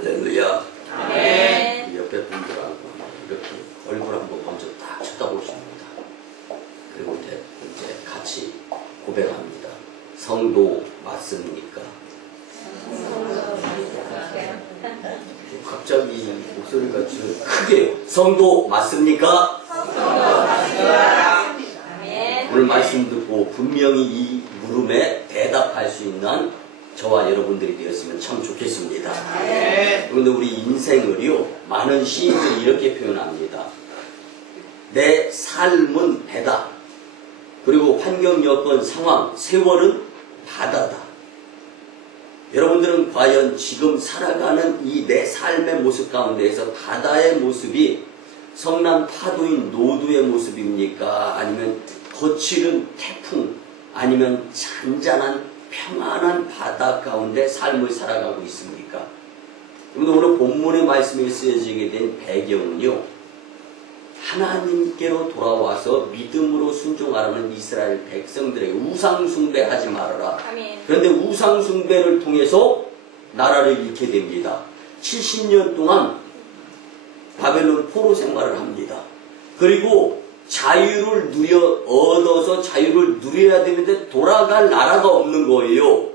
할렐루야. 아멘. 옆에 분들하고 이렇게 얼굴 한번 먼저 딱 쳐다보십니다. 그리고 이제 같이 고백합니다. 성도 맞습니까? 갑자기 목소리가 좀 크게 성도 맞습니까? 오늘 말씀 듣고 분명히 이 물음에 대답할 수 있는 저와 여러분들이 되었으면 참 좋겠습니다. 그런데 우리 인생을요, 많은 시인들이 이렇게 표현합니다. 내 삶은 배다. 그리고 환경, 여건, 상황, 세월은 바다다. 여러분들은 과연 지금 살아가는 이 내 삶의 모습 가운데에서 바다의 모습이 성난 파도인 노두의 모습입니까? 아니면 거칠은 태풍, 아니면 잔잔한 평안한 바다 가운데 삶을 살아가고 있습니까? 그런데 오늘 본문의 말씀에 쓰여지게 된 배경은요, 하나님께로 돌아와서 믿음으로 순종하라는 이스라엘 백성들에게 우상숭배하지 말아라. 아멘. 그런데 우상숭배를 통해서 나라를 잃게 됩니다. 70년 동안 바벨론 포로 생활을 합니다. 그리고 자유를 얻어서 자유를 누려야 되는데 돌아갈 나라가 없는 거예요.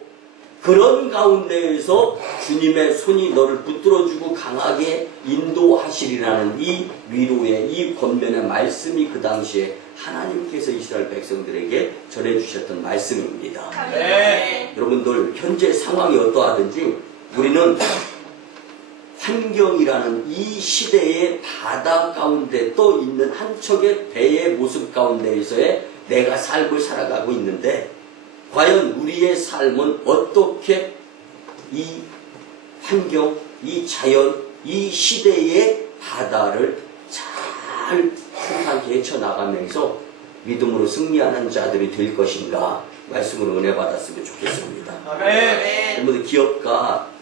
그런 가운데에서 주님의 손이 너를 붙들어주고 강하게 인도하시리라는 이 위로의, 이 권면의 말씀이 그 당시에 하나님께서 이스라엘 백성들에게 전해주셨던 말씀입니다. 네. 여러분들 현재 상황이 어떠하든지 우리는 환경이라는 이 시대의 바다 가운데 떠 있는 한 척의 배의 모습 가운데에서의 내가 삶을 살아가고 있는데, 과연 우리의 삶은 어떻게 이 환경, 이 자연, 이 시대의 바다를 잘 풍성하게 헤쳐나가면서 믿음으로 승리하는 자들이 될 것인가, 말씀으로 은혜 받았으면 좋겠습니다. 아멘. 여러분들, 기업가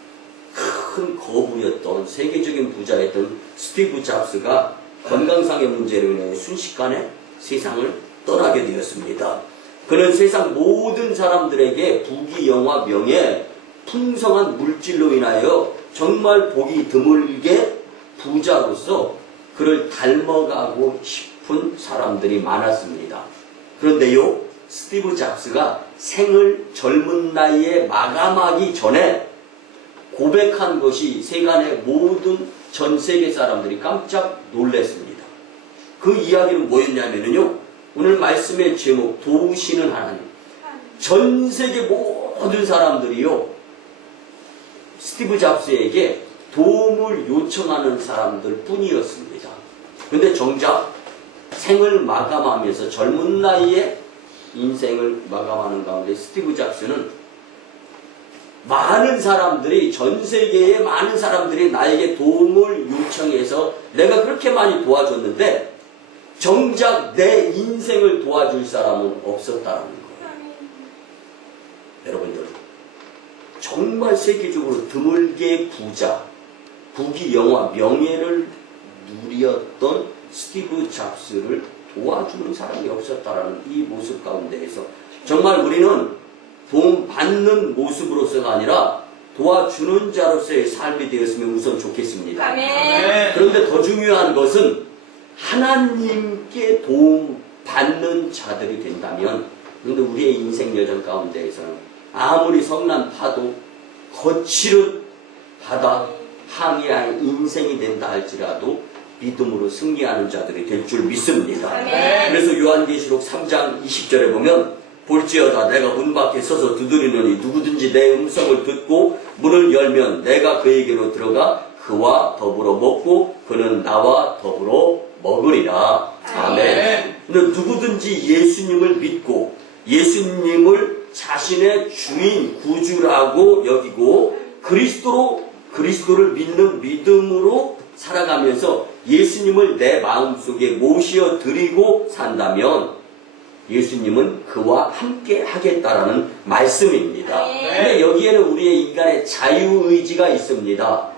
큰 거부였던 세계적인 부자였던 스티브 잡스가 건강상의 문제로 인해 순식간에 세상을 떠나게 되었습니다. 그는 세상 모든 사람들에게 부귀, 영화, 명예, 풍성한 물질로 인하여 정말 보기 드물게 부자로서 그를 닮아가고 싶은 사람들이 많았습니다. 그런데요, 스티브 잡스가 생을 젊은 나이에 마감하기 전에 고백한 것이 세간의 모든 전 세계 사람들이 깜짝 놀랐습니다. 그 이야기는 뭐였냐면요, 오늘 말씀의 제목, 도우시는 하나님. 전 세계 모든 사람들이요, 스티브 잡스에게 도움을 요청하는 사람들 뿐이었습니다. 그런데 정작 생을 마감하면서 젊은 나이에 인생을 마감하는 가운데 스티브 잡스는 많은 사람들이, 전 세계의 많은 사람들이 나에게 도움을 요청해서 내가 그렇게 많이 도와줬는데 정작 내 인생을 도와줄 사람은 없었다는 거예요. 여러분들, 정말 세계적으로 드물게 부자, 부귀, 영화, 명예를 누렸던 스티브 잡스를 도와주는 사람이 없었다라는 이 모습 가운데에서 정말 우리는 도움 받는 모습으로서가 아니라 도와주는 자로서의 삶이 되었으면 우선 좋겠습니다. 아멘. 그런데 더 중요한 것은 하나님께 도움 받는 자들이 된다면, 그런데 우리의 인생 여정 가운데에서는 아무리 성난 파도, 거칠은 바다, 항해할 인생이 된다 할지라도 믿음으로 승리하는 자들이 될 줄 믿습니다. 아멘. 그래서 요한계시록 3장 20절에 보면, 볼지어다 내가 문 밖에 서서 두드리노니 누구든지 내 음성을 듣고 문을 열면 내가 그에게로 들어가 그와 더불어 먹고 그는 나와 더불어 먹으리라. 아멘. 근데 누구든지 예수님을 믿고 예수님을 자신의 주인, 구주라고 여기고 그리스도를 믿는 믿음으로 살아가면서 예수님을 내 마음속에 모시어 드리고 산다면 예수님은 그와 함께 하겠다라는 말씀입니다. 근데 여기에는 우리의 인간의 자유의지가 있습니다.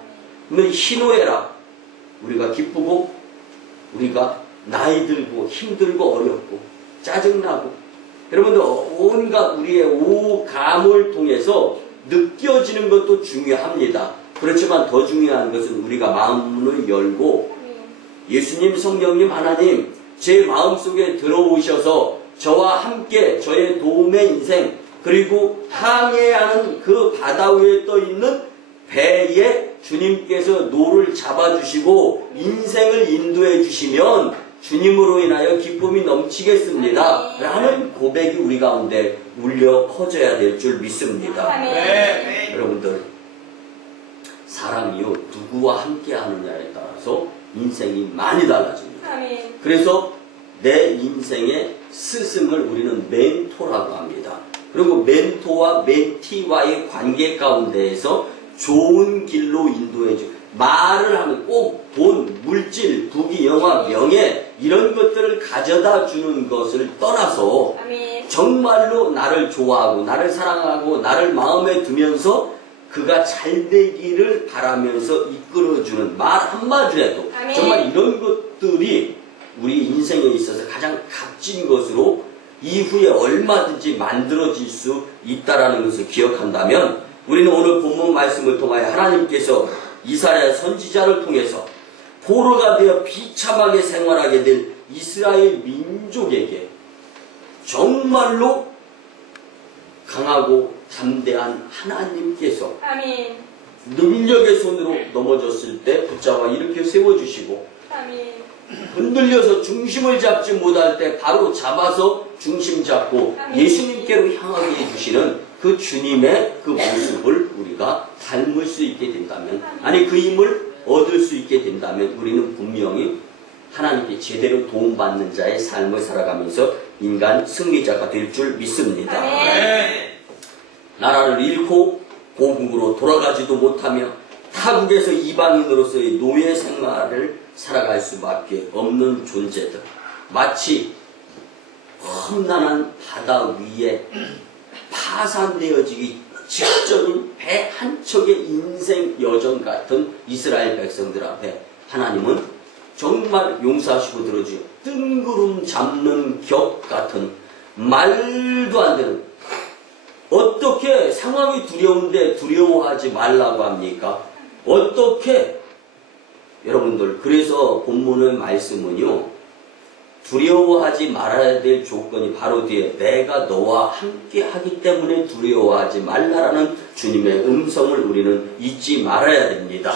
근데 희노애락, 우리가 기쁘고 우리가 나이 들고 힘들고 어렵고 짜증나고, 여러분들 온갖 우리의 오감을 통해서 느껴지는 것도 중요합니다. 그렇지만 더 중요한 것은 우리가 마음문을 열고 예수님, 성령님, 하나님 제 마음속에 들어오셔서 저와 함께 저의 도움의 인생 그리고 항해야 하는 그 바다 위에 떠있는 배에 주님께서 노를 잡아주시고 인생을 인도해 주시면 주님으로 인하여 기쁨이 넘치겠습니다 라는 고백이 우리 가운데 울려 퍼져야 될 줄 믿습니다. 여러분들, 사람이요 누구와 함께 하느냐에 따라서 인생이 많이 달라집니다. 그래서 내 인생의 스승을 우리는 멘토라고 합니다. 그리고 멘토와 멘티와의 관계 가운데에서 좋은 길로 인도해 주. 말을 하면 꼭 돈, 물질, 부귀, 영화, 명예 이런 것들을 가져다 주는 것을 떠나서 정말로 나를 좋아하고 나를 사랑하고 나를 마음에 두면서 그가 잘 되기를 바라면서 이끌어주는 말 한마디라도 정말 이런 것들이 우리 인생에 있어서 가장 값진 것으로 이후에 얼마든지 만들어질 수 있다는 것을 기억한다면 우리는 오늘 본문 말씀을 통하여 하나님께서 이사야 선지자를 통해서 포로가 되어 비참하게 생활하게 될 이스라엘 민족에게 정말로 강하고 담대한 하나님께서 능력의 손으로 넘어졌을 때 붙잡아 이렇게 세워주시고 흔들려서 중심을 잡지 못할 때 바로 잡아서 중심 잡고 예수님께로 향하게 해주시는 그 주님의 그 모습을 우리가 닮을 수 있게 된다면, 아니 그 힘을 얻을 수 있게 된다면 우리는 분명히 하나님께 제대로 도움받는 자의 삶을 살아가면서 인간 승리자가 될 줄 믿습니다. 나라를 잃고 고국으로 돌아가지도 못하며 타국에서 이방인으로서의 노예 생활을 살아갈 수밖에 없는 존재들, 마치 험난한 바다 위에 파산되어지기 직전인 배 한 척의 인생 여정 같은 이스라엘 백성들 앞에 하나님은 정말 용서하시고 들어주요 뜬구름 잡는 격 같은 말도 안 되는, 어떻게 상황이 두려운데 두려워하지 말라고 합니까? 어떻게 여러분들, 그래서 본문의 말씀은요 두려워하지 말아야 될 조건이 바로 뒤에 내가 너와 함께 하기 때문에 두려워하지 말라라는 주님의 음성을 우리는 잊지 말아야 됩니다.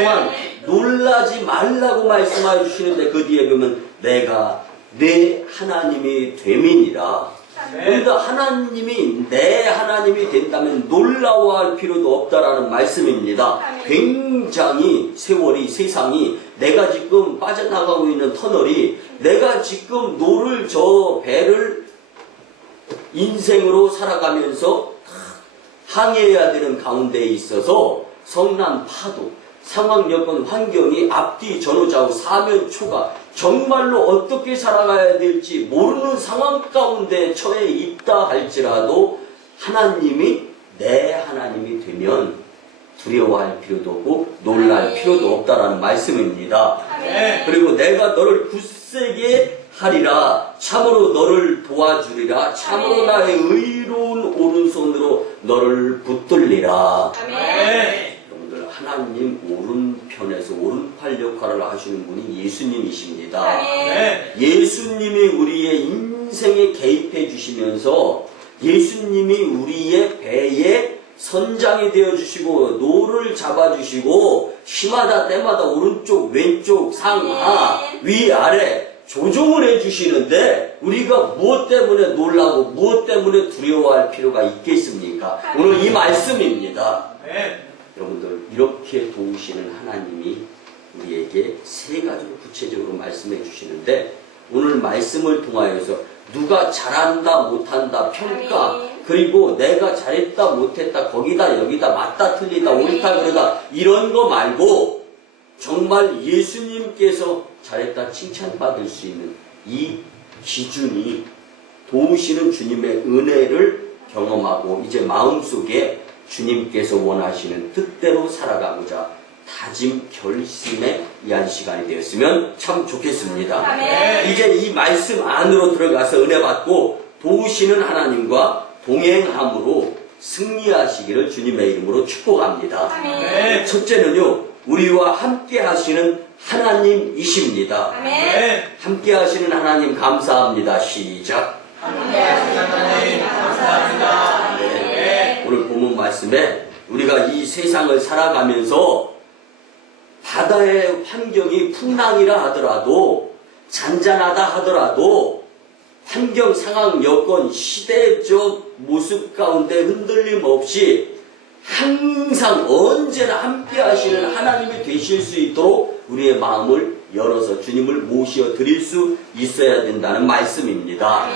또한 놀라지 말라고 말씀해 주시는데 그 뒤에 보면 내가 내 하나님이 됨이니라. 그러니까 하나님이 내 하나님이 된다면 놀라워할 필요도 없다라는 말씀입니다. 굉장히 세월이, 세상이, 내가 지금 빠져나가고 있는 터널이, 내가 지금 노를 저 배를 인생으로 살아가면서 항해해야 되는 가운데에 있어서 성난 파도, 상황, 여건, 환경이 앞뒤 전후좌우 사면초가 정말로 어떻게 살아가야 될지 모르는 상황 가운데 처해 있다 할지라도 하나님이 내 하나님이 되면 두려워할 필요도 없고 놀랄 필요도 없다라는 말씀입니다. 그리고 내가 너를 굳세게 하리라, 참으로 너를 도와주리라, 참으로 나의 의로운 오른손으로 너를 붙들리라. 여러분들, 하나님 오른편에서 오른팔 역할을 하시는 분이 예수님이십니다. 예수님이 우리의 인생에 개입해 주시면서 예수님이 우리의 배에 선장이 되어주시고 노를 잡아주시고 시마다 때마다 오른쪽 왼쪽 상하 위아래 조종을 해주시는데 우리가 무엇 때문에 놀라고 무엇 때문에 두려워할 필요가 있겠습니까? 오늘 이 말씀입니다. 여러분들, 이렇게 도우시는 하나님이 우리에게 세 가지로 구체적으로 말씀해 주시는데 오늘 말씀을 통하여서 누가 잘한다 못한다 평가, 그리고 내가 잘했다 못했다 거기다 여기다 맞다 틀리다 옳다 그러다 이런 거 말고 정말 예수님께서 잘했다 칭찬받을 수 있는 이 기준이 도우시는 주님의 은혜를 경험하고 이제 마음속에 주님께서 원하시는 뜻대로 살아가고자 다짐 결심에 의한 시간이 되었으면 참 좋겠습니다. 이제 이 말씀 안으로 들어가서 은혜 받고 도우시는 하나님과 동행함으로 승리하시기를 주님의 이름으로 축복합니다. 아멘. 첫째는요, 우리와 함께 하시는 하나님이십니다. 아멘. 함께 하시는 하나님 감사합니다. 시작. 하나님 감사합니다. 네. 오늘 본문 말씀에 우리가 이 세상을 살아가면서 바다의 환경이 풍랑이라 하더라도, 잔잔하다 하더라도, 환경, 상황, 여건, 시대적 모습 가운데 흔들림 없이 항상 언제나 함께 하시는 하나님이 되실 수 있도록 우리의 마음을 열어서 주님을 모셔 드릴 수 있어야 된다는 말씀입니다.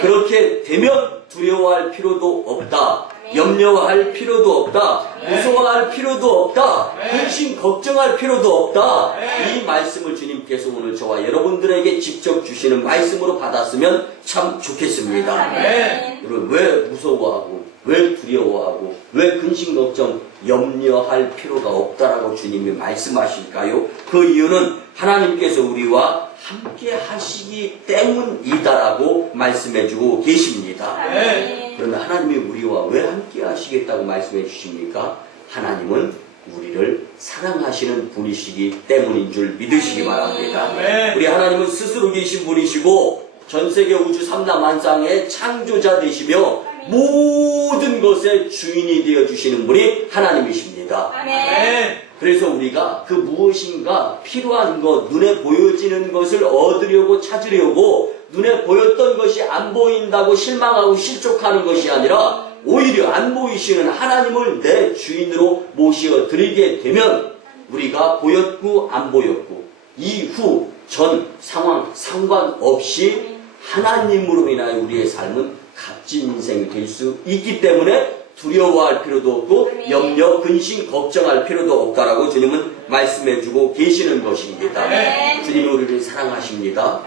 그렇게 되면 두려워할 필요도 없다. 염려할 필요도 없다. 무서워할 필요도 없다. 근심 걱정할 필요도 없다. 이 말씀을 주님께서 오늘 저와 여러분들에게 직접 주시는 말씀으로 받았으면 참 좋겠습니다. 여러분, 왜 무서워하고, 왜 두려워하고, 왜 근심 걱정, 염려할 필요가 없다라고 주님이 말씀하실까요? 그 이유는 하나님께서 우리와 함께 하시기 때문이다라고 말씀해주고 계십니다. 그러면 하나님이 우리와 왜 함께 하시겠다고 말씀해 주십니까? 하나님은 우리를 사랑하시는 분이시기 때문인 줄 믿으시기 바랍니다. 우리 하나님은 스스로 계신 분이시고 전세계 우주 삼라만상의 창조자 되시며 모든 것의 주인이 되어주시는 분이 하나님이십니다. 그래서 우리가 그 무엇인가 필요한 것, 눈에 보여지는 것을 얻으려고 찾으려고 눈에 보였던 것이 안 보인다고 실망하고 실족하는 것이 아니라 오히려 안 보이시는 하나님을 내 주인으로 모시어 드리게 되면 우리가 보였고 안 보였고 이후 전 상황 상관없이 하나님으로 인하여 우리의 삶은 값진 인생이 될 수 있기 때문에 두려워할 필요도 없고 염려, 근심, 걱정할 필요도 없다라고 주님은 말씀해주고 계시는 것입니다. 주님이 우리를 사랑하십니다.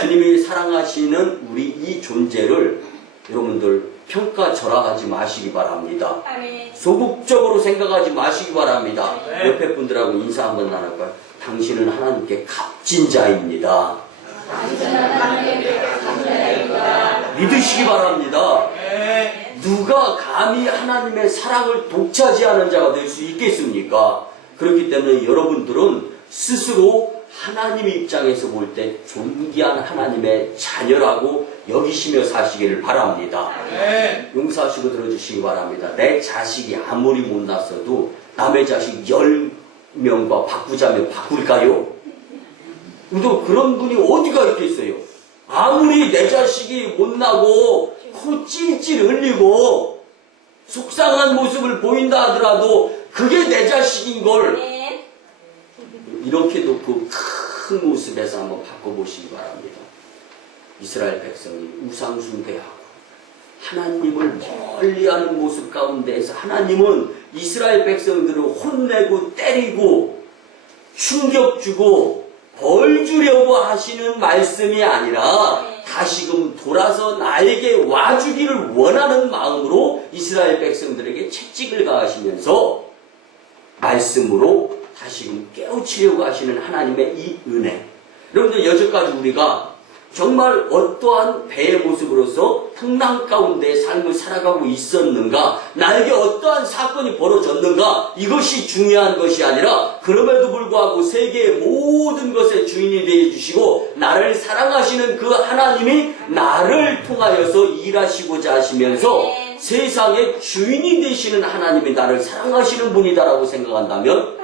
주님이 사랑하시는 우리 이 존재를 여러분들 평가절하하지 마시기 바랍니다. 소극적으로 생각하지 마시기 바랍니다. 옆에 분들하고 인사 한번 나눌까요? 당신은 하나님께 값진 자입니다. 믿으시기 바랍니다. 누가 감히 하나님의 사랑을 독차지하는 자가 될 수 있겠습니까? 그렇기 때문에 여러분들은 스스로 하나님 입장에서 볼 때 존귀한 하나님의 자녀라고 여기시며 사시기를 바랍니다. 용서하시고 들어주시기 바랍니다. 내 자식이 아무리 못났어도 남의 자식 10명과 바꾸자면 바꿀까요? 또 그런 분이 어디가 있겠어요? 아무리 내 자식이 못나고 코 찔찔 흘리고 속상한 모습을 보인다 하더라도 그게 내 자식인 걸 이렇게 놓고 큰 모습에서 한번 바꿔보시기 바랍니다. 이스라엘 백성이 우상숭배하고 하나님을 멀리하는 모습 가운데에서 하나님은 이스라엘 백성들을 혼내고 때리고 충격 주고 벌 주려고 하시는 말씀이 아니라 다시금 돌아서 나에게 와주기를 원하는 마음으로 이스라엘 백성들에게 채찍을 가하시면서 말씀으로 다시금 깨우치려고 하시는 하나님의 이 은혜. 여러분들 여태까지 우리가 정말 어떠한 배의 모습으로서 풍랑 가운데 삶을 살아가고 있었는가, 나에게 어떠한 사건이 벌어졌는가, 이것이 중요한 것이 아니라 그럼에도 불구하고 세계의 모든 것의 주인이 되어주시고 나를 사랑하시는 그 하나님이 나를 통하여서 일하시고자 하시면서 세상의 주인이 되시는 하나님이 나를 사랑하시는 분이다라고 생각한다면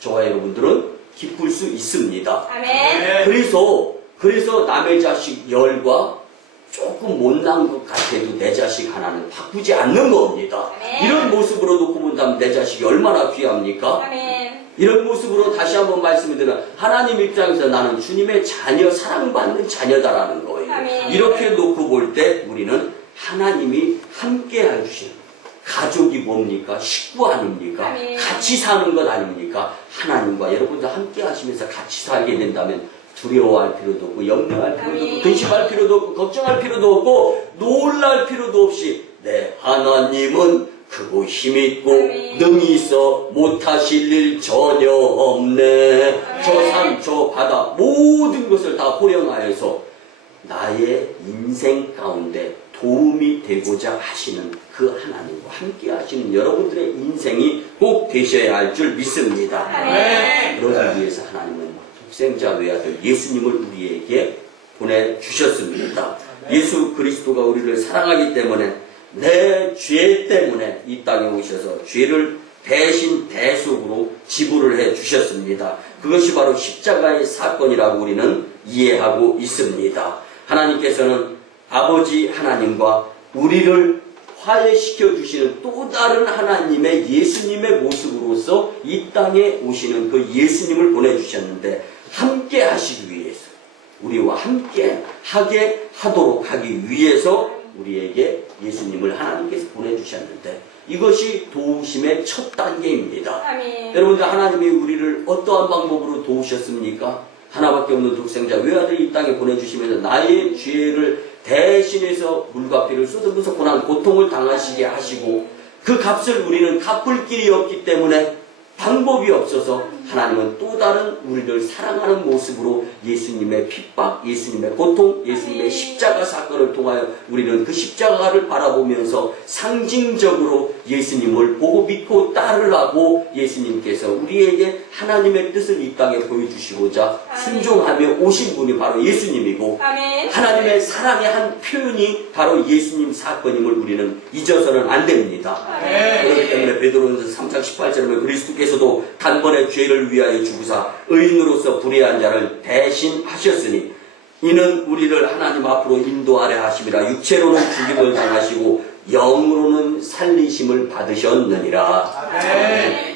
저와 여러분들은 기쁠 수 있습니다. 그래서 남의 자식 열과 조금 못난 것 같아도 내 자식 하나는 바꾸지 않는 겁니다. 이런 모습으로 놓고 본다면 내 자식이 얼마나 귀합니까? 이런 모습으로 다시 한번 말씀드리면 하나님 입장에서 나는 주님의 자녀, 사랑받는 자녀다라는 거예요. 이렇게 놓고 볼 때 우리는 하나님이 함께 해주시는 가족이 뭡니까? 식구 아닙니까? 같이 사는 것 아닙니까? 하나님과 여러분들 함께 하시면서 같이 살게 된다면 두려워할 필요도 없고 염려할 필요도 없고 근심할 필요도 없고 걱정할 필요도 없고 놀랄 필요도 없이 내 하나님은 크고 힘있고 능히 있어 못하실 일 전혀 없네. 저 산, 저 바다 모든 것을 다 호령하여서 나의 인생 가운데 도움이 되고자 하시는 그 하나님과 함께 하시는 여러분들의 인생이 꼭 되셔야 할 줄 믿습니다. 그러기 위해서 하나님은 독생자 외아들 예수님을 우리에게 보내주셨습니다. 예수 그리스도가 우리를 사랑하기 때문에 내 죄 때문에 이 땅에 오셔서 죄를 대신 대속으로 지불을 해 주셨습니다. 그것이 바로 십자가의 사건이라고 우리는 이해하고 있습니다. 하나님께서는 아버지 하나님과 우리를 화해시켜 주시는 또 다른 하나님의 예수님의 모습으로서 이 땅에 오시는 그 예수님을 보내주셨는데 함께 하시기 위해서 우리와 함께 하게 하도록 하기 위해서 우리에게 예수님을 하나님께서 보내주셨는데 이것이 도우심의 첫 단계입니다. 여러분들 하나님이 우리를 어떠한 방법으로 도우셨습니까? 하나밖에 없는 독생자 외아들 이 땅에 보내주시면서 나의 죄를 대신해서 물과 피를 쏟으면서 고난 고통을 당하시게 하시고 그 값을 우리는 갚을 길이 없기 때문에 방법이 없어서 하나님은 또 다른 우리를 사랑하는 모습으로 예수님의 핍박, 예수님의 고통, 예수님의 십자가 사건을 통하여 우리는 그 십자가를 바라보면서 상징적으로 예수님을 보고 믿고 따르라고 예수님께서 우리에게 하나님의 뜻을 이 땅에 보여주시고자 순종하며 오신 분이 바로 예수님이고 하나님의 사랑의 한 표현이 바로 예수님 사건임을 우리는 잊어서는 안 됩니다. 그렇기 때문에 베드로전서 3장 18절에 보면 그리스도께서도 단번에 죄를 위하여 죽으사 의인으로서 불의한 자를 대신하셨으니 이는 우리를 하나님 앞으로 인도하려 하심이라. 육체로는 죽임을 당하시고 영으로는 살리심을 받으셨느니라.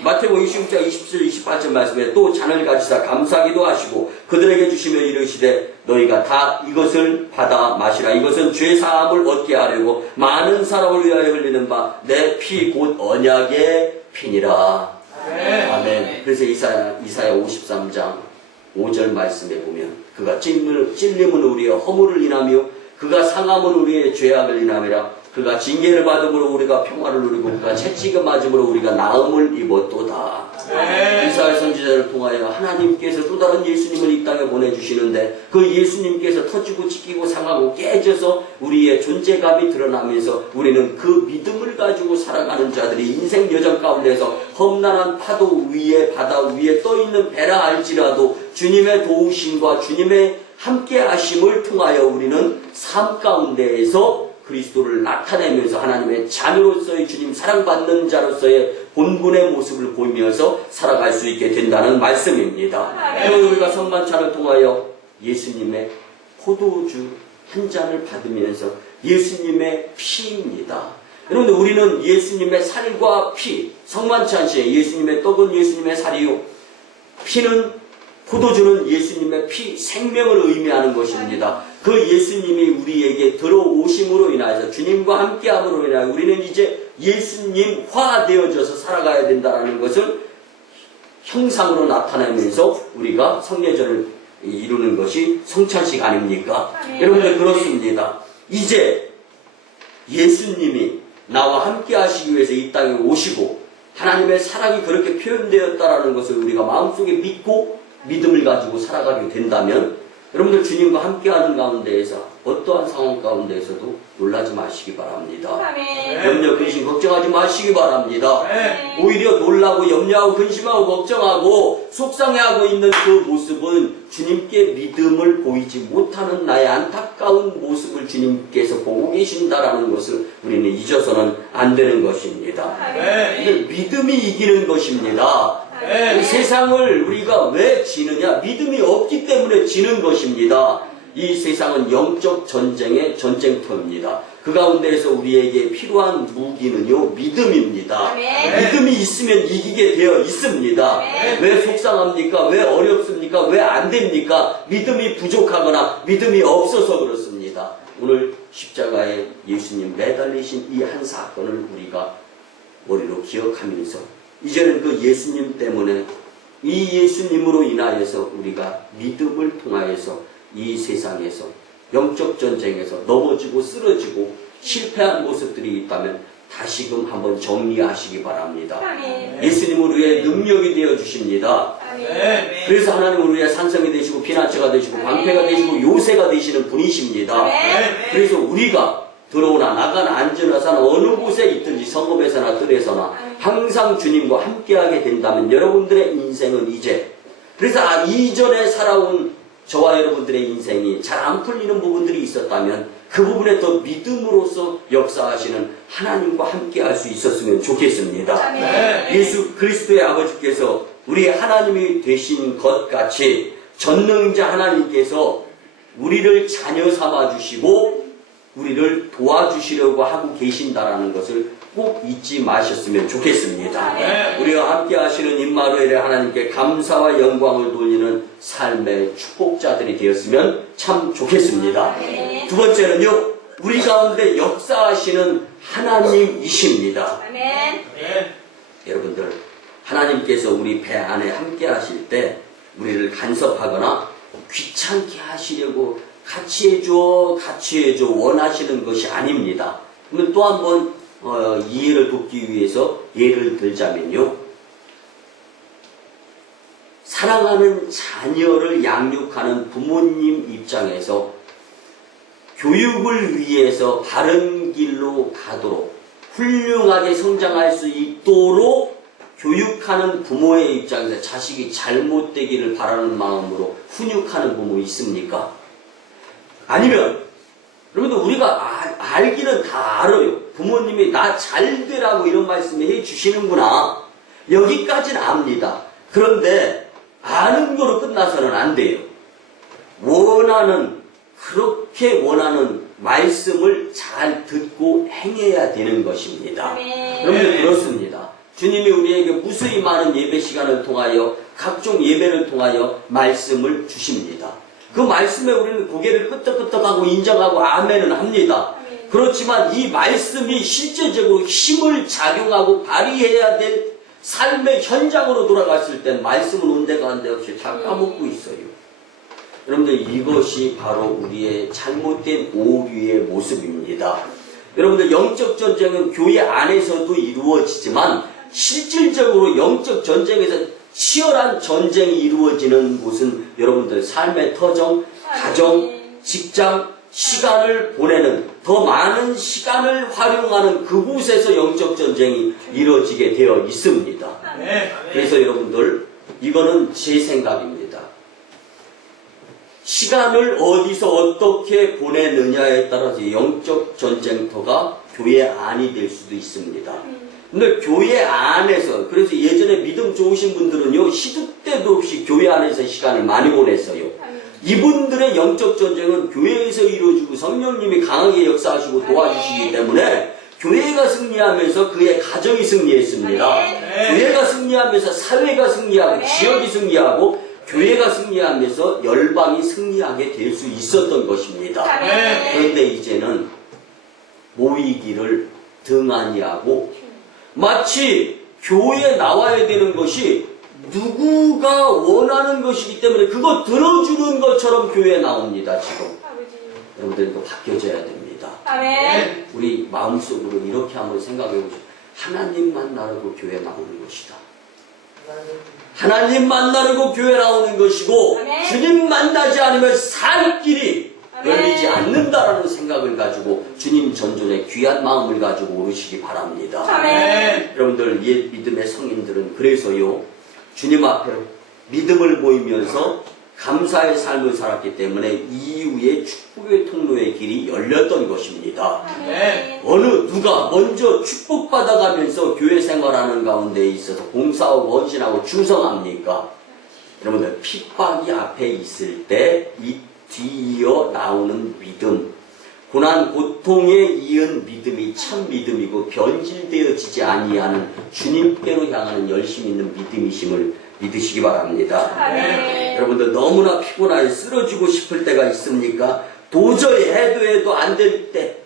마태복음 26장 27, 28절 말씀에 또 잔을 가지사 감사기도 하시고 그들에게 주시며 이르시되 너희가 다 이것을 받아 마시라. 이것은 죄사함을 얻게 하려고 많은 사람을 위하여 흘리는 바 내 피 곧 언약의 피니라. 아멘. 그래서 이사야 53장 5절 말씀에 보면 그가 찔림은 우리의 허물을 인하며 그가 상함은 우리의 죄악을 인함이라. 그가 징계를 받음으로 우리가 평화를 누리고 그가 채찍을 맞음으로 우리가 나음을 입었도다. 이사야 선지자를 통하여 하나님께서 또 다른 예수님을 이 땅에 보내주시는데 그 예수님께서 터지고 찢기고 상하고 깨져서 우리의 존재감이 드러나면서 우리는 그 믿음을 가지고 살아가는 자들이 인생 여정 가운데서 험난한 파도 위에 바다 위에 떠있는 배라 할지라도 주님의 도우심과 주님의 함께 하심을 통하여 우리는 삶 가운데에서 그리스도를 나타내면서 하나님의 자녀로서의 주님 사랑받는 자로서의 본분의 모습을 보이면서 살아갈 수 있게 된다는 말씀입니다. 여러분 우리가 성만찬을 통하여 예수님의 포도주 한 잔을 받으면서 예수님의 피입니다. 여러분들 우리는 예수님의 살과 피, 성만찬 시에 예수님의 떡은 예수님의 살이요 피는 포도주는 예수님의 피, 생명을 의미하는 것입니다. 그 예수님이 우리에게 들어오심으로 인하여서 주님과 함께함으로 인하여 우리는 이제 예수님화 되어져서 살아가야 된다는 것을 형상으로 나타내면서 우리가 성례절을 이루는 것이 성찬식 아닙니까? 여러분들 그렇습니다. 이제 예수님이 나와 함께 하시기 위해서 이 땅에 오시고 하나님의 사랑이 그렇게 표현되었다는 것을 우리가 마음속에 믿고 믿음을 가지고 살아가게 된다면 여러분들 주님과 함께하는 가운데에서 어떠한 상황 가운데에서도 놀라지 마시기 바랍니다. 염려, 근심, 걱정하지 마시기 바랍니다. 오히려 놀라고 염려하고 근심하고 걱정하고 속상해하고 있는 그 모습은 주님께 믿음을 보이지 못하는 나의 안타까운 모습을 주님께서 보고 계신다라는 것을 우리는 잊어서는 안 되는 것입니다. 믿음이 이기는 것입니다. 세상을 우리가 왜 지느냐? 믿음이 없기 때문에 지는 것입니다. 이 세상은 영적 전쟁의 전쟁터입니다. 그 가운데에서 우리에게 필요한 무기는요, 믿음입니다. 믿음이 있으면 이기게 되어 있습니다. 왜 속상합니까? 왜 어렵습니까? 왜 안 됩니까? 믿음이 부족하거나 믿음이 없어서 그렇습니다. 오늘 십자가에 예수님 매달리신 이 한 사건을 우리가 머리로 기억하면서 이제는 그 예수님 때문에 이 예수님으로 인하여서 우리가 믿음을 통하여서 이 세상에서 영적 전쟁에서 넘어지고 쓰러지고 실패한 모습들이 있다면 다시금 한번 정리하시기 바랍니다. 예수님은 우리의 능력이 되어 주십니다. 그래서 하나님은 우리의 산성이 되시고 피난처가 되시고 방패가 되시고 요새가 되시는 분이십니다. 그래서 우리가 들어오나 나가나 안전하사나 어느 곳에 있든지 성읍에서나 뜰에서나 항상 주님과 함께하게 된다면 여러분들의 인생은 이제, 그래서 이전에 살아온 저와 여러분들의 인생이 잘 안 풀리는 부분들이 있었다면 그 부분에 더 믿음으로써 역사하시는 하나님과 함께할 수 있었으면 좋겠습니다. 네. 예수 그리스도의 아버지께서 우리 하나님이 되신 것 같이 전능자 하나님께서 우리를 자녀 삼아 주시고 우리를 도와주시려고 하고 계신다라는 것을 꼭 잊지 마셨으면 좋겠습니다. 네. 우리와 함께 하시는 임마누엘의 하나님께 감사와 영광을 돌리는 삶의 축복자들이 되었으면 참 좋겠습니다. 네. 두 번째는요, 우리 가운데 역사하시는 하나님이십니다. 아멘. 네. 여러분들, 하나님께서 우리 배 안에 함께 하실 때 우리를 간섭하거나 귀찮게 하시려고 같이 해줘 원하시는 것이 아닙니다. 그러면 또 한 번 이해를 돕기 위해서 예를 들자면요, 사랑하는 자녀를 양육하는 부모님 입장에서 교육을 위해서 바른 길로 가도록 훌륭하게 성장할 수 있도록 교육하는 부모의 입장에서 자식이 잘못되기를 바라는 마음으로 훈육하는 부모 있습니까? 아니면 여러분들 우리가 알기는 다 알아요. 부모님이 나 잘 되라고 이런 말씀을 해주시는구나. 여기까지는 압니다. 그런데 아는 거로 끝나서는 안 돼요. 그렇게 원하는 말씀을 잘 듣고 행해야 되는 것입니다. 아멘. 여러분들 그렇습니다. 주님이 우리에게 무수히 많은 예배 시간을 통하여 각종 예배를 통하여 말씀을 주십니다. 그 말씀에 우리는 고개를 끄덕끄덕하고 인정하고 아멘은 합니다. 그렇지만 이 말씀이 실제적으로 힘을 작용하고 발휘해야 될 삶의 현장으로 돌아갔을 땐 말씀은 온데간데 없이 다 까먹고 있어요. 여러분들 이것이 바로 우리의 잘못된 오류의 모습입니다. 여러분들 영적 전쟁은 교회 안에서도 이루어지지만 실질적으로 영적 전쟁에서 치열한 전쟁이 이루어지는 곳은 여러분들 삶의 터전, 가정, 직장, 시간을 보내는 더 많은 시간을 활용하는 그곳에서 영적 전쟁이 이루어지게 되어 있습니다. 네. 그래서 여러분들 이거는 제 생각입니다. 시간을 어디서 어떻게 보내느냐에 따라서 영적 전쟁터가 교회 안이 될 수도 있습니다. 근데 교회 안에서, 그래서 예전에 믿음 좋으신 분들은요, 시도 때도 없이 교회 안에서 시간을 많이 보냈어요. 이분들의 영적 전쟁은 교회에서 이루어지고 성령님이 강하게 역사하시고 도와주시기 때문에 교회가 승리하면서 그의 가정이 승리했습니다. 교회가 승리하면서 사회가 승리하고 지역이 승리하고 교회가 승리하면서 열방이 승리하게 될 수 있었던 것입니다. 그런데 이제는 모이기를 등한히 하고 마치 교회에 나와야 되는 것이 누구가 원하는 것이기 때문에 그거 들어주는 것처럼 교회에 나옵니다. 지금 여러분들 이거 바뀌어져야 됩니다. 아멘. 우리 마음속으로 이렇게 한번 생각해 보시죠. 하나님 만나려고 교회 나오는 것이다. 하나님 만나려고 교회 나오는 것이고 아멘. 주님 만나지 않으면 살 길이 아멘. 열리지 않는다라는 생각을 가지고 주님 전전에 귀한 마음을 가지고 오르시기 바랍니다. 아멘. 여러분들 옛 믿음의 성인들은 그래서요, 주님 앞에 믿음을 보이면서 감사의 삶을 살았기 때문에 이후에 축복의 통로의 길이 열렸던 것입니다. 네. 누가 먼저 축복받아가면서 교회 생활하는 가운데 있어서 봉사하고 헌신하고 충성합니까? 여러분들 핍박이 앞에 있을 때 이 뒤이어 나오는 믿음, 고난 고통에 이은 믿음이 참 믿음이고 변질되어지지 아니하는 주님께로 향하는 열심 있는 믿음이심을 믿으시기 바랍니다. 아멘. 여러분들 너무나 피곤하게 쓰러지고 싶을 때가 있습니까? 도저히 해도 안 될 때,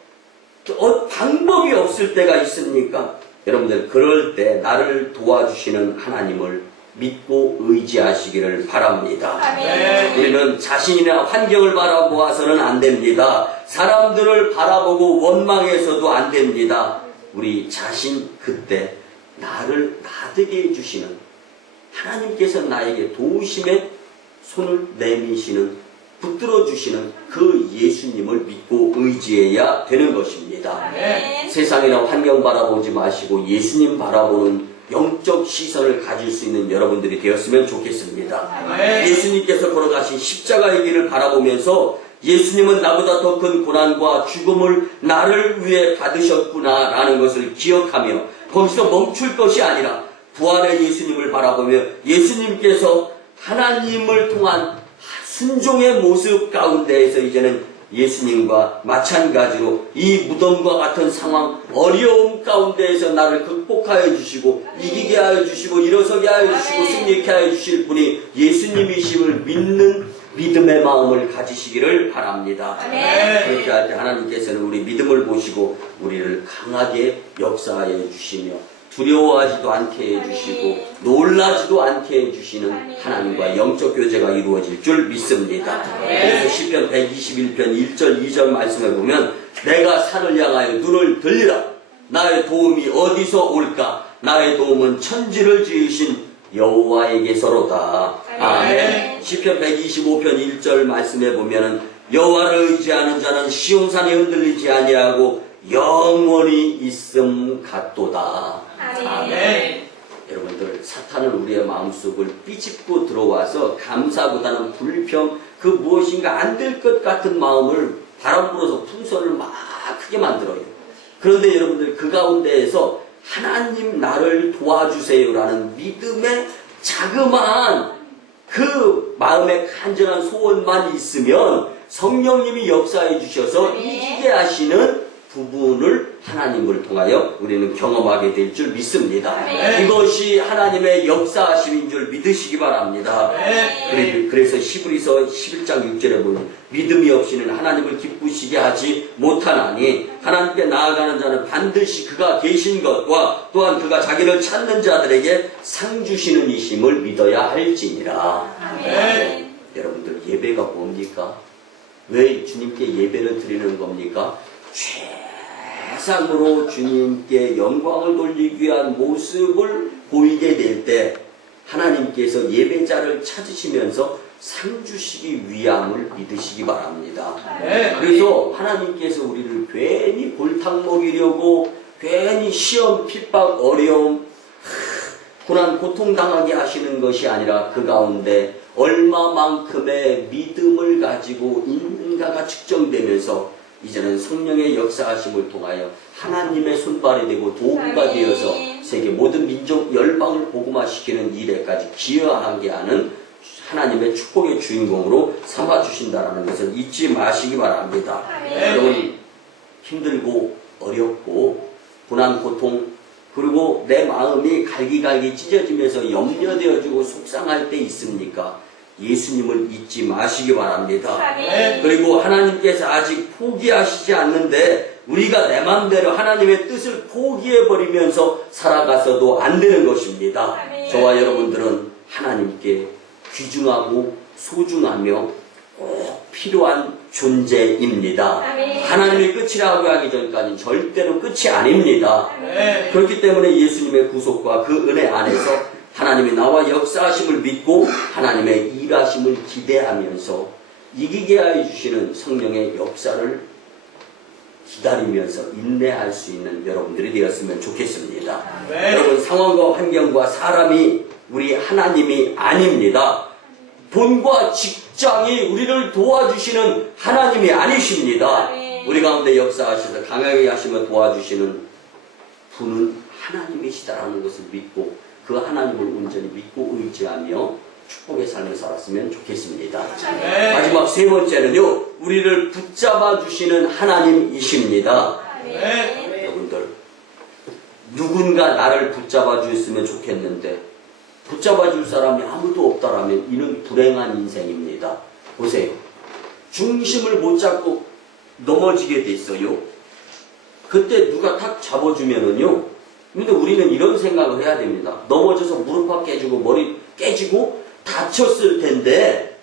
방법이 없을 때가 있습니까? 여러분들 그럴 때 나를 도와주시는 하나님을 믿고 의지하시기를 바랍니다. 아멘. 우리는 자신이나 환경을 바라보아서는 안 됩니다. 사람들을 바라보고 원망해서도 안 됩니다. 우리 자신 그때 나를 나되게 해주시는 하나님께서 나에게 도우심에 손을 내미시는 붙들어 주시는 그 예수님을 믿고 의지해야 되는 것입니다. 아멘. 세상이나 환경 바라보지 마시고 예수님 바라보는 영적 시선을 가질 수 있는 여러분들이 되었으면 좋겠습니다. 아멘. 예수님께서 걸어가신 십자가의 길을 바라보면서 예수님은 나보다 더 큰 고난과 죽음을 나를 위해 받으셨구나 라는 것을 기억하며 거기서 멈출 것이 아니라 부활의 예수님을 바라보며 예수님께서 하나님을 통한 순종의 모습 가운데에서 이제는 예수님과 마찬가지로 이 무덤과 같은 상황, 어려움 가운데에서 나를 극복하여 주시고 이기게 하여 주시고 일어서게 하여 주시고 승리케 하여 주실 분이 예수님이심을 믿는 믿음의 마음을 가지시기를 바랍니다. 그렇게 할 때 하나님께서는 우리 믿음을 보시고 우리를 강하게 역사하여 주시며 두려워하지도 않게 해주시고 놀라지도 않게 해주시는 하나님과 영적 교제가 이루어질 줄 믿습니다. 그래서 시편 121편 1절 2절 말씀을 보면 내가 산을 향하여 눈을 들리라. 나의 도움이 어디서 올까? 나의 도움은 천지를 지으신 여호와에게서로다. 아멘. 시편 125편 1절 말씀에 보면은 여호와를 의지하는 자는 시온산이 흔들리지 아니하고 영원히 있음 같도다. 아멘. 여러분들 사탄은 우리의 마음속을 삐집고 들어와서 감사보다는 불평 그 무엇인가 안 될 것 같은 마음을 바람 불어서 풍선을 막 크게 만들어요. 그런데 여러분들 그 가운데에서 하나님 나를 도와주세요라는 믿음의 자그마한 그 마음의 간절한 소원만 있으면 성령님이 역사해 주셔서 이기게 하시는 부분을 하나님을 통하여 우리는 경험하게 될 줄 믿습니다. 이것이 하나님의 역사하심인 줄 믿으시기 바랍니다. 그래서 히브리서 11장 6절에 보면 믿음이 없이는 하나님을 기쁘시게 하지 못하나니 하나님께 나아가는 자는 반드시 그가 계신 것과 또한 그가 자기를 찾는 자들에게 상 주시는 이심을 믿어야 할지니라. 여러분들 예배가 뭡니까? 왜 주님께 예배를 드리는 겁니까? 최상으로 주님께 영광을 돌리기 위한 모습을 보이게 될 때 하나님께서 예배자를 찾으시면서 상 주시기 위함을 믿으시기 바랍니다. 그래서 하나님께서 우리를 괜히 골탕 먹이려고 괜히 시험, 핍박, 어려움, 고난, 고통당하게 하시는 것이 아니라 그 가운데 얼마만큼의 믿음을 가지고 있는가가 측정되면서 이제는 성령의 역사하심을 통하여 하나님의 손발이 되고 도구가 되어서 세계 모든 민족 열방을 복음화시키는 일에까지 기여하게 하는 하나님의 축복의 주인공으로 삼아주신다는 것을 잊지 마시기 바랍니다. 여러분 힘들고 어렵고 고난 고통 그리고 내 마음이 갈기갈기 찢어지면서 염려되어지고 속상할 때 있습니까? 예수님을 잊지 마시기 바랍니다. 그리고 하나님께서 아직 포기하시지 않는데 우리가 내 맘대로 하나님의 뜻을 포기해버리면서 살아가서도 안 되는 것입니다. 저와 여러분들은 하나님께 귀중하고 소중하며 꼭 필요한 존재입니다. 하나님이 끝이라고 하기 전까지는 절대로 끝이 아닙니다. 그렇기 때문에 예수님의 구속과 그 은혜 안에서 하나님이 나와 역사하심을 믿고 하나님의 일하심을 기대하면서 이기게 하여 주시는 성령의 역사를 기다리면서 인내할 수 있는 여러분들이 되었으면 좋겠습니다. 여러분 상황과 환경과 사람이 우리 하나님이 아닙니다. 돈과 직장이 우리를 도와주시는 하나님이 아니십니다. 우리 가운데 역사하셔서 강하게 하시며 도와주시는 분은 하나님이시다라는 것을 믿고 그 하나님을 온전히 믿고 의지하며 축복의 삶을 살았으면 좋겠습니다. 마지막 세 번째는요, 우리를 붙잡아 주시는 하나님이십니다. 여러분들 누군가 나를 붙잡아 주었으면 좋겠는데 붙잡아 줄 사람이 아무도 없다라면 이는 불행한 인생입니다. 보세요. 중심을 못 잡고 넘어지게 됐어요. 그때 누가 탁 잡아주면은요, 근데 우리는 이런 생각을 해야 됩니다. 넘어져서 무릎 깨지고 머리 깨지고 다쳤을 텐데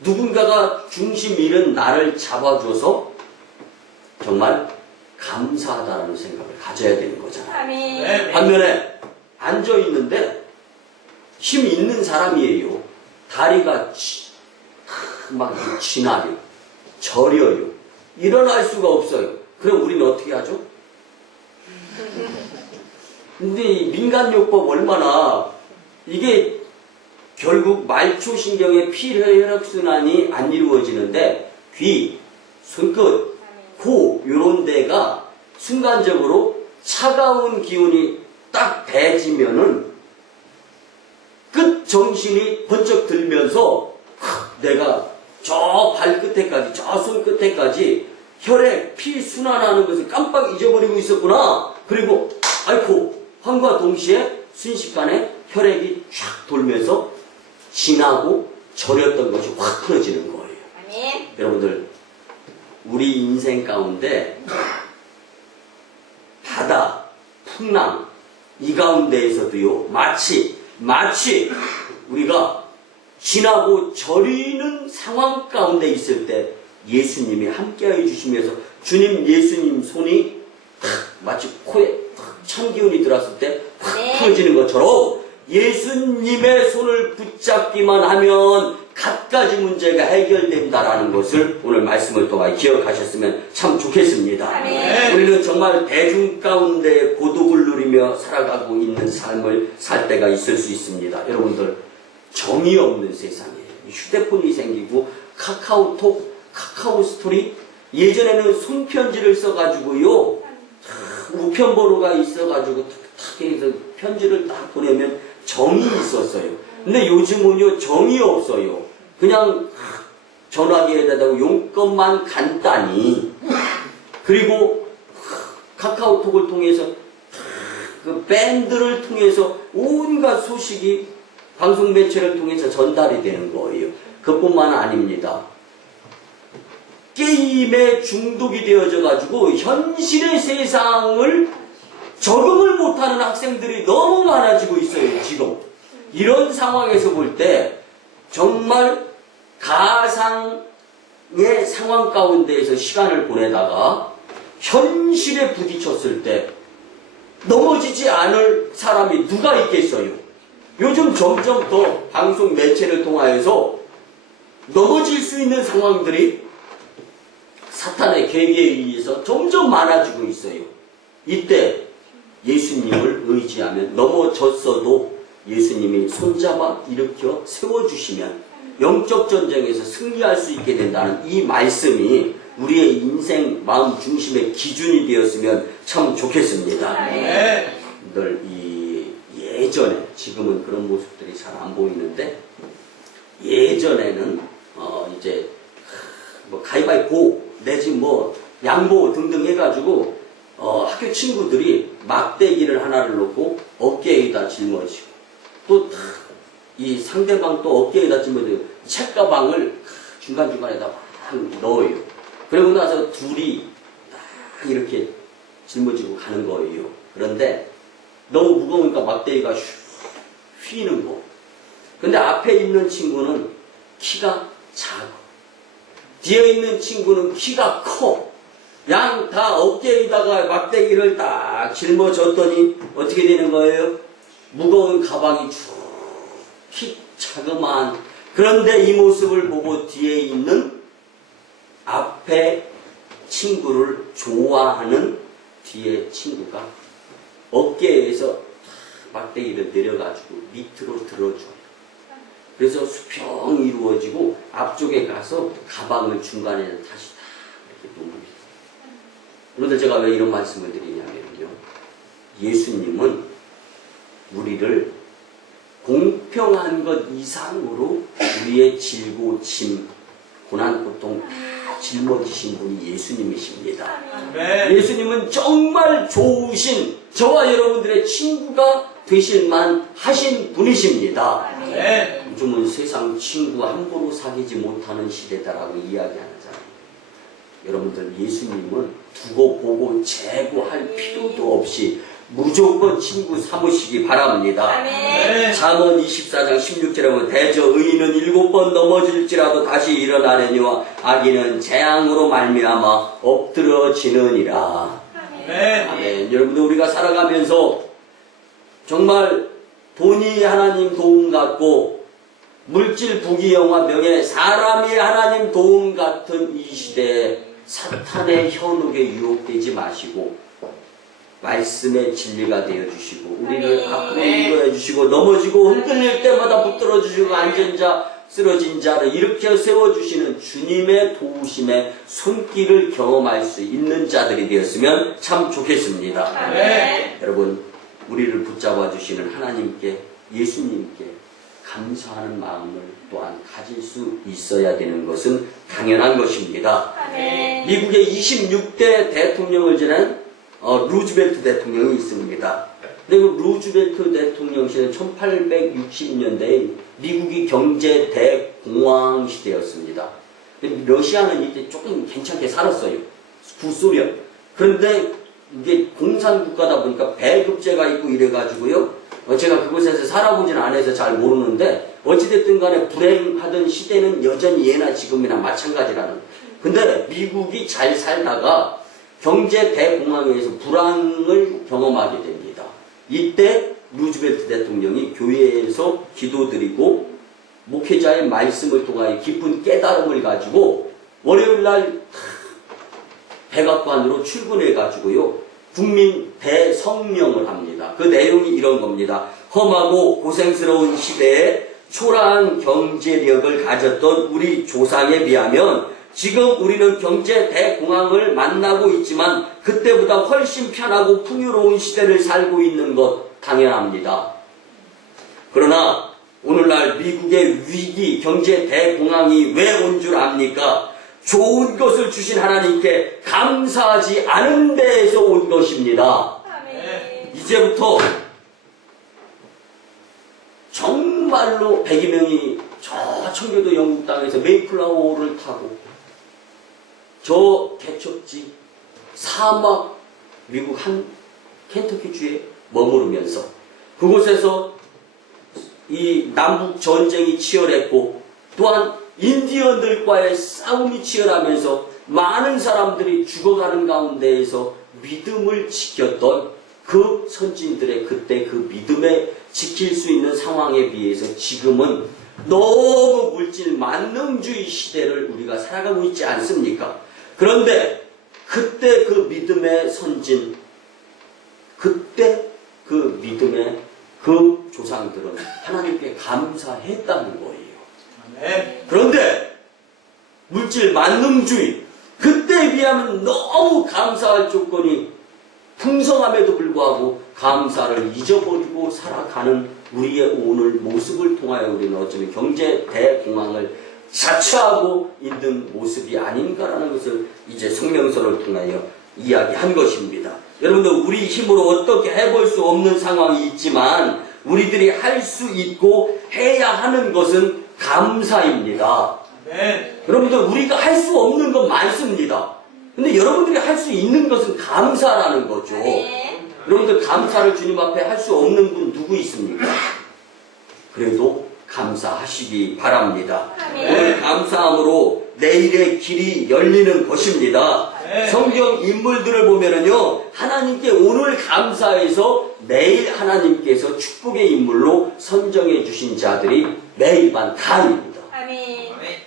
누군가가 중심 잃은 나를 잡아줘서 정말 감사하다는 생각을 가져야 되는 거잖아요. 반면에 앉아있는데 힘 있는 사람이에요. 다리가 막 지나려, 저려요. 일어날 수가 없어요. 그럼 우리는 어떻게 하죠? 근데 이 민간요법 얼마나 이게 결국 말초신경의 피혈혈액순환이 안 이루어지는데 귀, 손끝, 코 이런 데가 순간적으로 차가운 기운이 딱 배지면은 끝 정신이 번쩍 들면서 내가 저 발끝에까지 저 손끝에까지 혈액, 피 순환하는 것을 깜빡 잊어버리고 있었구나. 그리고 아이고 환과 동시에 순식간에 혈액이 쫙 돌면서 진하고 저렸던 것이 확 풀어지는 거예요. 아멘. 여러분들 우리 인생 가운데 바다, 풍랑 이 가운데에서도요 마치 우리가 지나고 저리는 상황 가운데 있을 때 예수님이 함께하여 주시면서 주님 예수님 손이 마치 코에 찬 기운이 들어왔을 때 확 네. 풀어지는 것처럼 예수님의 손을 붙잡기만 하면 갖가지 문제가 해결된다라는 것을 오늘 말씀을 통해 기억하셨으면 참 좋겠습니다. 아멘. 우리는 정말 대중 가운데 고독을 누리며 살아가고 있는 삶을 살 때가 있을 수 있습니다. 여러분들 정이 없는 세상이에요. 휴대폰이 생기고 카카오톡, 카카오스토리 예전에는 손편지를 써가지고요 우편번호가 있어가지고 탁 해서 편지를 딱 보내면 정이 있었어요. 근데 요즘은요 정이 없어요. 그냥 전화기에다가 용건만 간단히 그리고 카카오톡을 통해서 그 밴드를 통해서 온갖 소식이 방송 매체를 통해서 전달이 되는 거예요. 그뿐만 아닙니다. 게임에 중독이 되어져 가지고 현실의 세상을 적응을 못하는 학생들이 너무 많아지고 있어요. 지금 이런 상황에서 볼 때 정말 가상의 상황 가운데에서 시간을 보내다가 현실에 부딪혔을 때 넘어지지 않을 사람이 누가 있겠어요? 요즘 점점 더 방송 매체를 통하여서 넘어질 수 있는 상황들이 사탄의 계계에 의해서 점점 많아지고 있어요. 이때 예수님을 의지하면 넘어졌어도 예수님이 손잡아 일으켜 세워주시면 영적 전쟁에서 승리할 수 있게 된다는 이 말씀이 우리의 인생 마음 중심의 기준이 되었으면 참 좋겠습니다. 네. 늘 예전에 지금은 그런 모습들이 잘 안 보이는데 예전에는 이제 뭐 가위바위보 내지 뭐 양보 등등 해가지고 학교 친구들이 막대기를 하나를 놓고 어깨에다 짊어지고 또 이 상대방 또 어깨에다 짊어지고 책가방을 중간중간에다 막 넣어요. 그러고 나서 둘이 딱 이렇게 짊어지고 가는 거예요. 그런데 너무 무거우니까 막대기가 휘는 거. 근데 앞에 있는 친구는 키가 작고 뒤에 있는 친구는 키가 커. 양 다 어깨에다가 막대기를 딱 짊어졌더니 어떻게 되는 거예요? 무거운 가방이 키 자그마한. 그런데 이 모습을 보고 뒤에 있는 앞에 친구를 좋아하는 뒤에 친구가 어깨에서 막대기를 내려가지고 밑으로 들어줘요. 그래서 수평이 이루어지고 앞쪽에 가서 가방을 중간에 다시 다 이렇게 놓습니다. 그런데 제가 왜 이런 말씀을 드리냐면요. 예수님은 우리를 공평한 것 이상으로 우리의 질고 짐, 고난, 고통 다 짊어지신 분이 예수님이십니다. 네. 예수님은 정말 좋으신 저와 여러분들의 친구가 되실만 하신 분이십니다. 네. 요즘은 세상 친구 함부로 사귀지 못하는 시대다라고 이야기하는 사람. 여러분들 예수님은 두고 보고 재고 할 필요도 없이 무조건 친구 삼으시기 바랍니다. 네. 잠언 24장 16절에 보면 대저 의인은 7번 넘어질지라도 다시 일어나려니와 악인은 재앙으로 말미암아 엎드러지느니라. 네. 아멘. 여러분들 우리가 살아가면서 정말 돈이 하나님 도움 같고 물질, 부귀영화, 명예, 사람이 하나님 도움 같은 이 시대에 사탄의 현혹에 유혹되지 마시고 말씀의 진리가 되어주시고 우리를 앞으로 인도해 주시고 넘어지고 흔들릴 때마다 붙들어 주시고 앉은 자 쓰러진 자를 일으켜 세워주시는 주님의 도우심의 손길을 경험할 수 있는 자들이 되었으면 참 좋겠습니다. 네. 여러분, 우리를 붙잡아 주시는 하나님께, 예수님께 감사하는 마음을 또한 가질 수 있어야 되는 것은 당연한 것입니다. 미국의 26대 대통령을 지낸 루즈벨트 대통령이 있습니다. 근데 그 루즈벨트 대통령 시대는 1860년대에 미국이 경제 대공황 시대였습니다. 러시아는 이때 조금 괜찮게 살았어요. 구소련. 그런데 이게 공산국가다 보니까 배급제가 있고 이래가지고요. 제가 그곳에서 살아보진 않아서 잘 모르는데 어찌됐든 간에 불행하던 시대는 여전히 예나 지금이나 마찬가지라는. 근데 미국이 잘 살다가 경제 대공황에서 불황을 경험하게 됩니다. 이때 루즈벨트 대통령이 교회에서 기도드리고 목회자의 말씀을 통하여 깊은 깨달음을 가지고 월요일날 백악관으로 출근해가지고요 국민 대성명을 합니다. 그 내용이 이런 겁니다. 험하고 고생스러운 시대에 초라한 경제력을 가졌던 우리 조상에 비하면 지금 우리는 경제 대공황을 만나고 있지만 그때보다 훨씬 편하고 풍요로운 시대를 살고 있는 것 당연합니다. 그러나 오늘날 미국의 위기, 경제 대공황이 왜 온 줄 압니까? 좋은 것을 주신 하나님께 감사하지 않은 데에서 온 것입니다. 이제부터 정말로 100여 명이 저 청교도 영국 땅에서 메이플라워를 타고 저 개척지 사막 미국 한 켄터키주에 머무르면서 그곳에서 이 남북 전쟁이 치열했고 또한 인디언들과의 싸움이 치열하면서 많은 사람들이 죽어가는 가운데에서 믿음을 지켰던 그 선진들의 그때 그 믿음에 지킬 수 있는 상황에 비해서 지금은 너무 물질 만능주의 시대를 우리가 살아가고 있지 않습니까? 그런데 그때 그 믿음의 선진, 그때 그 믿음의 그 조상들은 하나님께 감사했다는 거예요. 그런데 물질 만능주의, 그때에 비하면 너무 감사할 조건이 풍성함에도 불구하고 감사를 잊어버리고 살아가는 우리의 오늘 모습을 통하여 우리는 어쩌면 경제 대공황을 자처하고 있는 모습이 아닌가라는 것을 이제 성명서를 통하여 이야기한 것입니다. 여러분들 우리 힘으로 어떻게 해볼 수 없는 상황이 있지만 우리들이 할 수 있고 해야 하는 것은 감사입니다. 여러분들 우리가 할 수 없는 건 많습니다. 근데 여러분들이 할 수 있는 것은 감사라는 거죠. 여러분들 감사를 주님 앞에 할 수 없는 분 누구 있습니까? 그래도 감사하시기 바랍니다. 오늘 감사함으로 내일의 길이 열리는 것입니다. 성경 인물들을 보면은요, 하나님께 오늘 감사해서 내일 하나님께서 축복의 인물로 선정해 주신 자들이 매일 반 다입니다.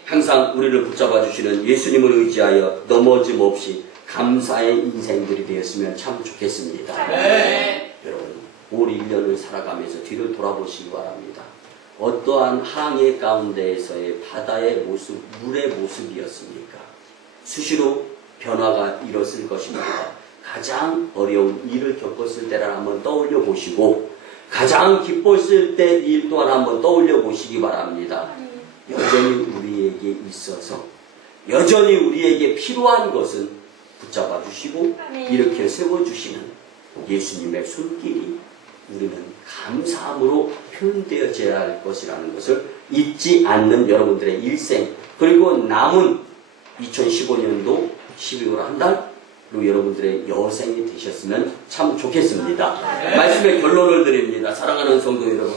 항상 우리를 붙잡아 주시는 예수님을 의지하여 넘어짐 없이 감사의 인생들이 되었으면 참 좋겠습니다. 여러분, 올 1년을 살아가면서 뒤를 돌아보시기 바랍니다. 어떠한 항해 가운데에서의 바다의 모습, 물의 모습이었습니까? 수시로 변화가 일었을 것입니다. 가장 어려운 일을 겪었을 때를 한번 떠올려 보시고 가장 기뻤을 때 일 또한 한번 떠올려 보시기 바랍니다. 여전히 우리에게 있어서 여전히 우리에게 필요한 것은 붙잡아 주시고 일으켜 세워주시는 예수님의 손길이 우리는 감사함으로 표현되어져야 할 것이라는 것을 잊지 않는 여러분들의 일생, 그리고 남은 2015년도 12월 한 달로 여러분들의 여생이 되셨으면 참 좋겠습니다. 말씀의 결론을 드립니다. 사랑하는 성도 여러분,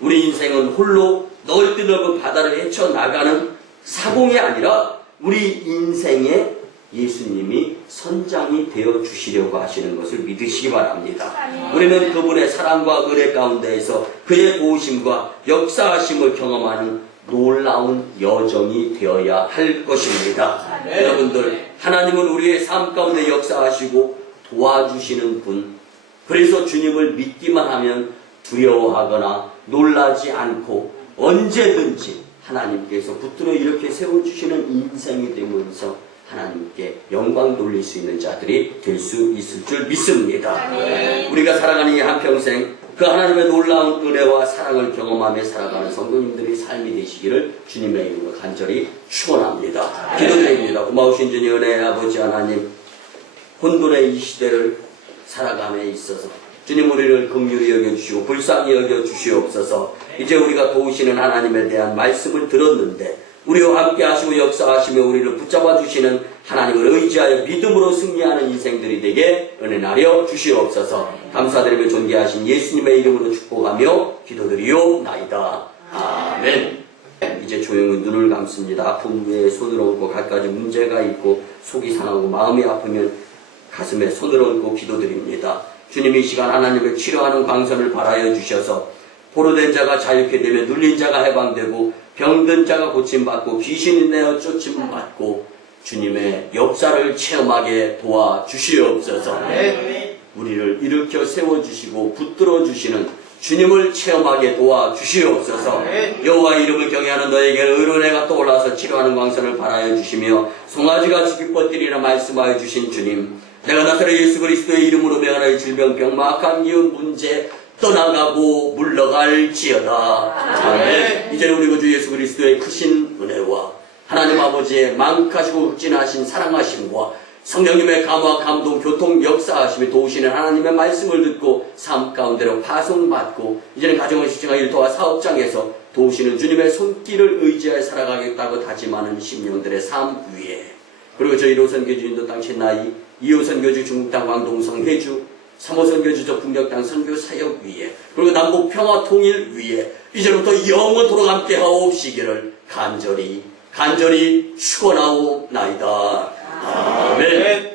우리 인생은 홀로 넓디 넓은 바다를 헤쳐나가는 사공이 아니라 우리 인생에 예수님이 선장이 되어 주시려고 하시는 것을 믿으시기 바랍니다. 우리는 그분의 사랑과 은혜 가운데에서 그의 도우심과 역사하심을 경험하는 놀라운 여정이 되어야 할 것입니다. 네. 여러분들, 하나님은 우리의 삶 가운데 역사하시고 도와주시는 분, 그래서 주님을 믿기만 하면 두려워하거나 놀라지 않고 언제든지 하나님께서 붙들어 이렇게 세워주시는 인생이 되면서 하나님께 영광 돌릴 수 있는 자들이 될 수 있을 줄 믿습니다. 우리가 살아가는 이 한평생 그 하나님의 놀라운 은혜와 사랑을 경험하며 살아가는 성도님들의 삶이 되시기를 주님의 이름으로 간절히 축원합니다. 기도드립니다. 고마우신 주님 은혜의 아버지 하나님, 혼돈의 이 시대를 살아감에 있어서 주님 우리를 긍휼히 여겨주시고 불쌍히 여겨주시옵소서. 이제 우리가 도우시는 하나님에 대한 말씀을 들었는데 우리와 함께 하시고 역사하시며 우리를 붙잡아 주시는 하나님을 의지하여 믿음으로 승리하는 인생들이 되게 은혜하여 주시옵소서. 감사드리며 존귀하신 예수님의 이름으로 축복하며 기도드리옵나이다. 아멘. 이제 조용히 눈을 감습니다. 아픈 위에 손을 얹고 갖가지 문제가 있고 속이 상하고 마음이 아프면 가슴에 손을 얹고 기도드립니다. 주님이 이 시간 하나님을 치료하는 광선을 발하여 주셔서 포로된 자가 자유케 되며 눌린 자가 해방되고 병든 자가 고침받고 귀신이 내어 쫓임받고 주님의 역사를 체험하게 도와주시옵소서. 우리를 일으켜 세워주시고 붙들어 주시는 주님을 체험하게 도와주시옵소서. 여호와의 이름을 경외하는 너에게 의로운 해가 떠올라서 치료하는 광선을 발하여 주시며 송아지같이 기뻐뜨리라 말씀하여 주신 주님, 내가 나사렛 예수 그리스도의 이름으로 명하는 질병, 병마, 악한 기운, 문제 떠나가고 물러갈지어다. 아멘. 이제는 우리 구주 예수 그리스도의 크신 은혜와 하나님 아버지의 망각하시고 흑진하신 사랑하심과 성령님의 감화, 감동, 교통, 역사하심이 도우시는 하나님의 말씀을 듣고 삶 가운데로 파송받고 이제는 가정을 실증한 일터와 사업장에서 도우시는 주님의 손길을 의지하여 살아가겠다고 다짐하는 심령들의 삶 위에, 그리고 저희 1호선 교주 인도 땅 신나이, 2호선 교주 중국 땅 광동성 해주, 3호선 교주 저 북녘 땅 선교 사역 위에, 그리고 남북 평화 통일 위에 이제부터 영원토록 함께 하옵시기를 간절히 축원하옵나이다. 아멘.